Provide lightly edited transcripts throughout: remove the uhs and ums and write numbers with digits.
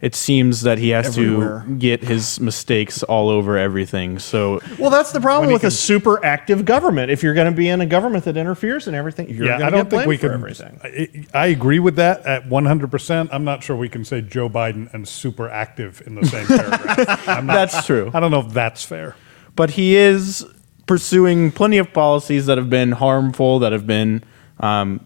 it seems that he has Everywhere. to get his mistakes all over everything. So, Well, that's the problem with a super active government. If you're going to be in a government that interferes in everything, you're going to I don't get think we blamed can. for everything. I agree with that at 100%. I'm not sure we can say Joe Biden and super active in the same paragraph. that's true. I don't know if that's fair. But he is pursuing plenty of policies that have been harmful, that have been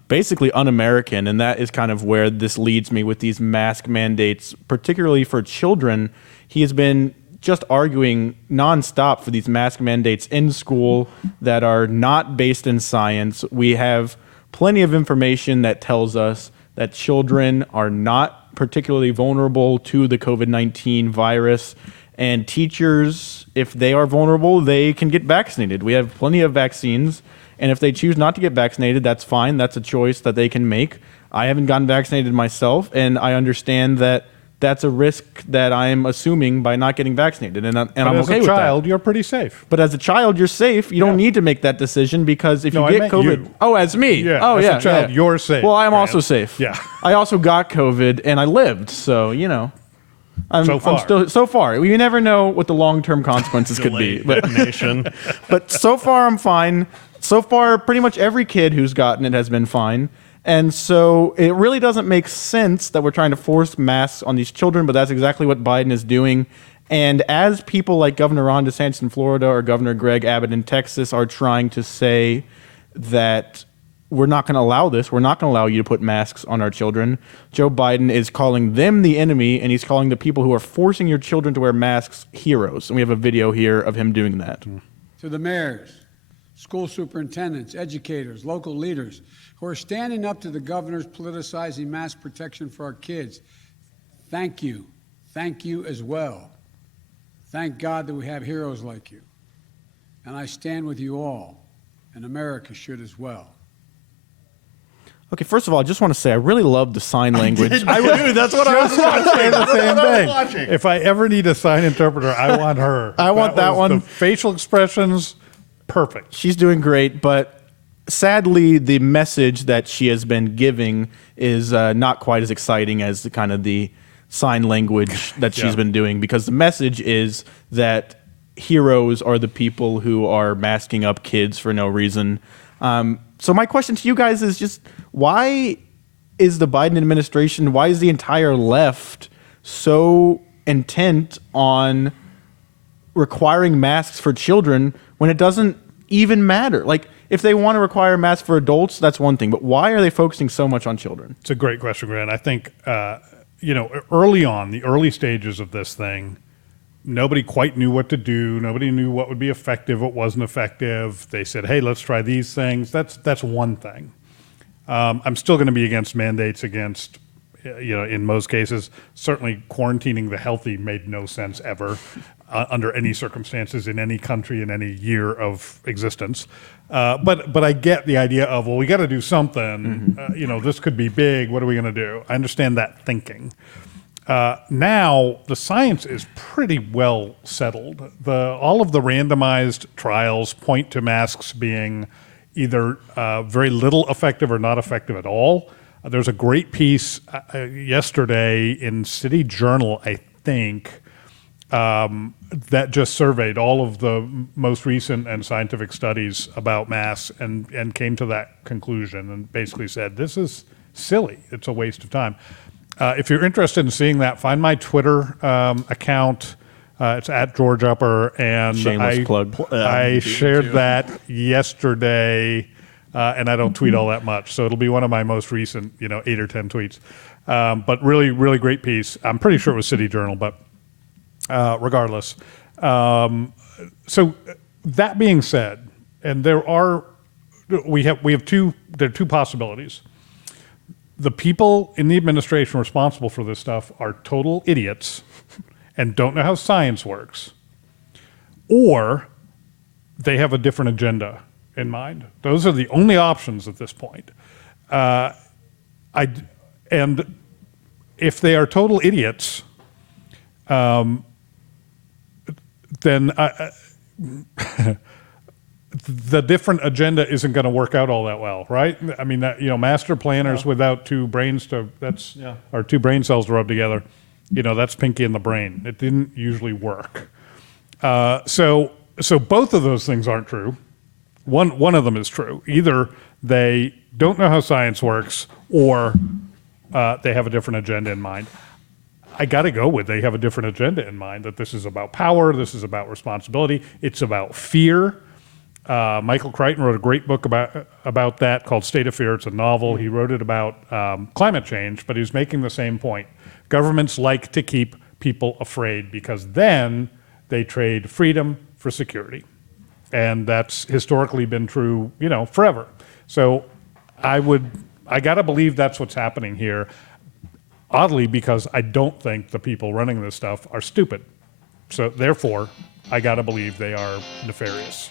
basically un-American, and that is kind of where this leads me with these mask mandates, particularly for children. He has been just arguing nonstop for these mask mandates in school that are not based in science. We have plenty of information that tells us that children are not particularly vulnerable to the COVID-19 virus, and teachers, if they are vulnerable, they can get vaccinated. We have plenty of vaccines. And if they choose not to get vaccinated, that's fine. That's a choice that they can make. I haven't gotten vaccinated myself, and I understand that that's a risk that I'm assuming by not getting vaccinated, and I'm okay with that. As a child, you're pretty safe. But as a child, you're safe. You don't need to make that decision because if No, you I get meant COVID, you. oh, as me, Yeah, oh as a yeah, child, yeah. you're safe, Well, I'm Grant. also safe. Yeah. I also got COVID and I lived, so So far. I'm still so far. You never know what the long-term consequences could be, but but so far I'm fine. So far, pretty much every kid who's gotten it has been fine. And so it really doesn't make sense that we're trying to force masks on these children, but that's exactly what Biden is doing. And as people like Governor Ron DeSantis in Florida or Governor Greg Abbott in Texas are trying to say that we're not going to allow this, we're not going to allow you to put masks on our children, Joe Biden is calling them the enemy, and he's calling the people who are forcing your children to wear masks heroes. And we have a video here of him doing that. To the mayors, school superintendents, educators, local leaders who are standing up to the governors politicizing mask protection for our kids, thank you. Thank you as well. Thank God that we have heroes like you. And I stand with you all, and America should as well. Okay, first of all, I just want to say I really love the sign language. Dude, that's what I was Say the same thing. watching. If I ever need a sign interpreter, I want her. I want that was one. The facial expressions, perfect. She's doing great, but sadly, the message that she has been giving is not quite as exciting as the kind of the sign language that she's been doing, because the message is that heroes are the people who are masking up kids for no reason. So my question to you guys is just, why is the Biden administration, why is the entire left so intent on requiring masks for children when it doesn't even matter? Like, if they want to require masks for adults, that's one thing, but why are they focusing so much on children? It's a great question, Grant. I think, early on, the early stages of this thing, nobody quite knew what to do. Nobody knew what would be effective, what wasn't effective. They said, hey, let's try these things. That's one thing. I'm still going to be against mandates against, in most cases. Certainly quarantining the healthy made no sense ever under any circumstances in any country in any year of existence. But I get the idea of, well, we got to do something. This could be big. What are we going to do? I understand that thinking. Now the science is pretty well settled. All of the randomized trials point to masks being either very little effective or not effective at all. There's a great piece yesterday in City Journal, I think, that just surveyed all of the most recent and scientific studies about masks and came to that conclusion and basically said, this is silly. It's a waste of time. If you're interested in seeing that, find my Twitter account. It's at George Upper, and Shameless plug. I shared that yesterday, and I don't tweet all that much, so it'll be one of my most recent, 8 or 10 tweets. But really, really great piece. I'm pretty sure it was City Journal, but regardless. So that being said, and there are two possibilities. The people in the administration responsible for this stuff are total idiots and don't know how science works, or they have a different agenda in mind. Those are the only options at this point. And if they are total idiots, then the different agenda isn't going to work out all that well, right? I mean, master planners without two brain cells to rub together. That's Pinky in the Brain. It didn't usually work. So both of those things aren't true. One of them is true. Either they don't know how science works, or they have a different agenda in mind. I got to go with they have a different agenda in mind, that this is about power, this is about responsibility, it's about fear. Michael Crichton wrote a great book about that called State of Fear. It's a novel. He wrote it about climate change, but he was making the same point. Governments like to keep people afraid because then they trade freedom for security. And that's historically been true, forever. So I got to believe that's what's happening here. Oddly, because I don't think the people running this stuff are stupid. So therefore, I got to believe they are nefarious.